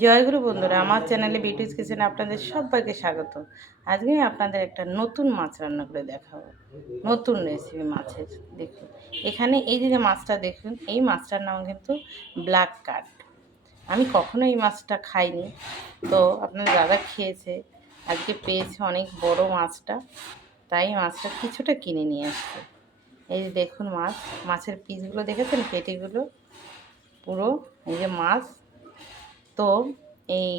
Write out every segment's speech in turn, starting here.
জয়গুরু বন্ধুরা, আমার চ্যানেলে বিউটিজ কিচেনে আপনাদের সবাইকে স্বাগত। আজকে আমি আপনাদের একটা নতুন মাছ রান্না করে দেখাবো। নতুন রেসিপি মাছের। দেখুন এখানে এই যে মাছটা দেখুন, এই মাছটার নাম কিন্তু ব্ল্যাক কাট। আমি কখনো এই মাছটা খাইনি, তো আপনাদের দাদা খেয়েছে, আজকে পেয়েছে অনেক বড় মাছটা, তাই মাছটা কিছুটা কিনে নিয়ে আসছে। এই যে দেখুন মাছের পিসগুলো দেখেছেন, পেটিগুলো পুরো এই যে মাছ। তো এই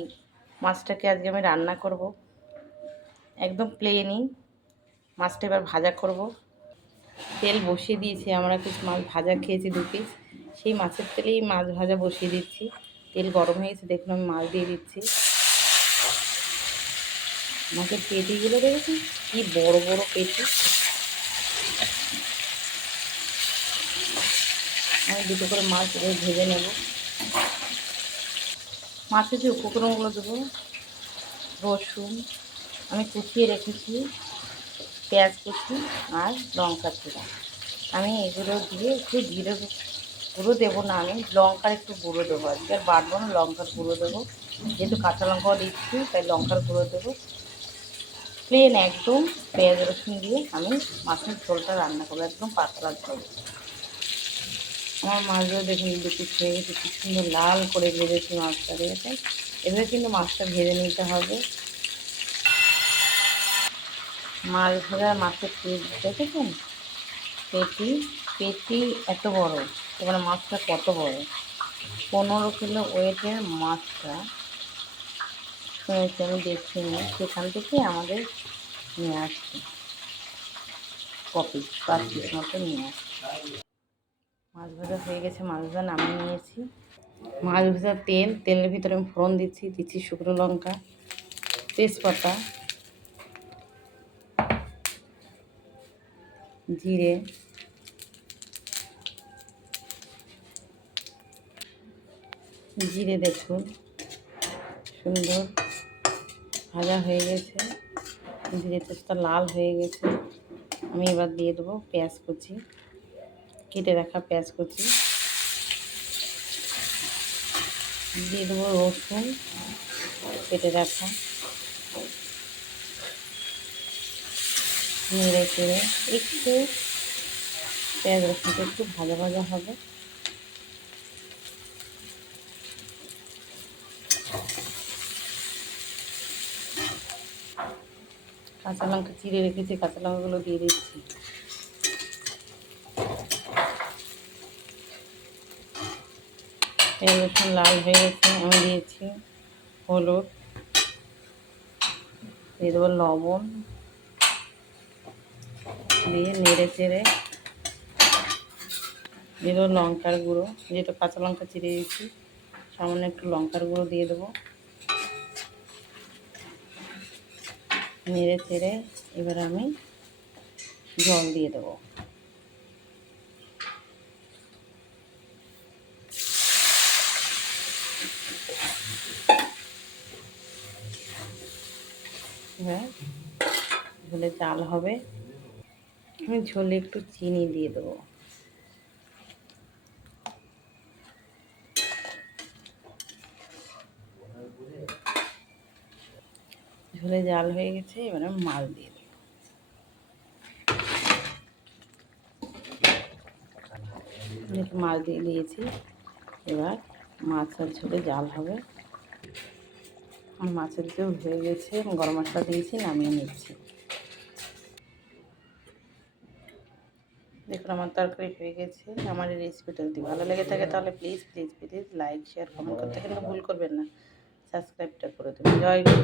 মাছটাকে আজকে আমি রান্না করব একদম প্লেনই। মাছটা এবার ভাজা করব। তেল বসিয়ে দিয়েছি, আমরা কিছু মাছ ভাজা খেয়েছি 2 পিস, সেই মাছের তেলেই মাছ ভাজা বসিয়ে দিচ্ছি। তেল গরম হয়ে গেছে, দেখুন আমি মাছ দিয়ে দিচ্ছি। মাছের পেটিগুলো দেখেছি, কি বড় বড় পেটি। আমি 2টো করে মাছ ভেজে নেব। মাছের যে উপকরণগুলো দেবো, রসুন আমি কুচিয়ে রেখেছি, পেঁয়াজ কুচি আর লঙ্কা চিরা। আমি এগুলো দিয়ে একটু জিরে গুঁড়ো দেবো না, আমি লঙ্কার একটু গুঁড়ো দেবো। আজকে আর বাটবো না, লঙ্কার গুঁড়ো দেবো, যেহেতু কাঁচা লঙ্কাও দিচ্ছি তাই লঙ্কার গুঁড়ো দেবো। প্লেন একদম পেঁয়াজ রসুন দিয়ে আমি মাছের ঝোলটা রান্না করবো, একদম পাতলা ঝোল। আমার মাছগুলো দেখুন 2 পিস হয়ে গেছে, কি সুন্দর লাল করে ভেজেছি মাছটা, দেখেছেন। এবারে কিন্তু মাছটা ভেজে নিতে হবে। মাছ ভাজা মাছের পিস দেখেছেন, পেটি পেটি এত বড়, এবার মাছটা কত বড়, 15 কিলো ওয়েটের মাছটা। শুনেছি, আমি দেখিনি, সেখান থেকে আমাদের নিয়ে আসছে কপিস 5 পিস মতো নিয়ে আসছে। মাছ ভাজা হয়ে গেছে, মাছ ভাজা নামিয়ে নিয়েছি। মাছ ভাজার তেলের ভিতরে আমি ফোড়ন দিচ্ছি শুকনো লঙ্কা, তেজপাতা, জিরে, দেখুন সুন্দর ভাজা হয়ে গেছে, জিরে তেজটা লাল হয়ে গেছে। আমি এবার দিয়ে দেবো পেঁয়াজ কুচি, কেটে রাখা পেঁয়াজ কুচি, দিয়ে দেবো রসুন কেটে রাখা, নেড়ে চেড়ে একটু পেঁয়াজ রসুনটা একটু ভাজা ভাজা হবে। কাঁচা লঙ্কা চিড়ে রেখেছি, কাঁচা লঙ্কাগুলো দিয়ে দিচ্ছি। পেঁয়াজ রসুন লাল হয়ে গেছে, আমি দিয়েছি হলুদ, দিয়ে দেবো লবণ, দিয়ে নেড়ে চেড়ে দিয়ে দেবো লঙ্কার গুঁড়ো, যেহেতু কাঁচা লঙ্কা চিড়ে দিয়েছি সামান্য একটু লঙ্কার গুঁড়ো দিয়ে দেবো। নেড়ে চেড়ে এবার আমি জল দিয়ে দেবো। এবার ঝোলে চাল হবে, আমি ঝোলে একটু চিনি দিয়ে দেবো। ঝোলে জাল হয়ে গেছে, এবার আমি মাছ দিয়ে দেবো। মাছ দিয়ে দিয়েছি, এবার মাছ আর ঝোলে জাল হবে। আমার মাছের ঝোল হয়ে গেছে, গরম মশলা দিয়েছি, নামিয়ে নিচ্ছি। দেখুন আমার তরকারি হয়ে গেছে। আমার এই রেসিপিটা যদি ভালো লেগে থাকে তাহলে please please please like share comment করতে কিন্তু ভুল করবেন না, সাবস্ক্রাইবটা করে দেবেন। জয় গুরু।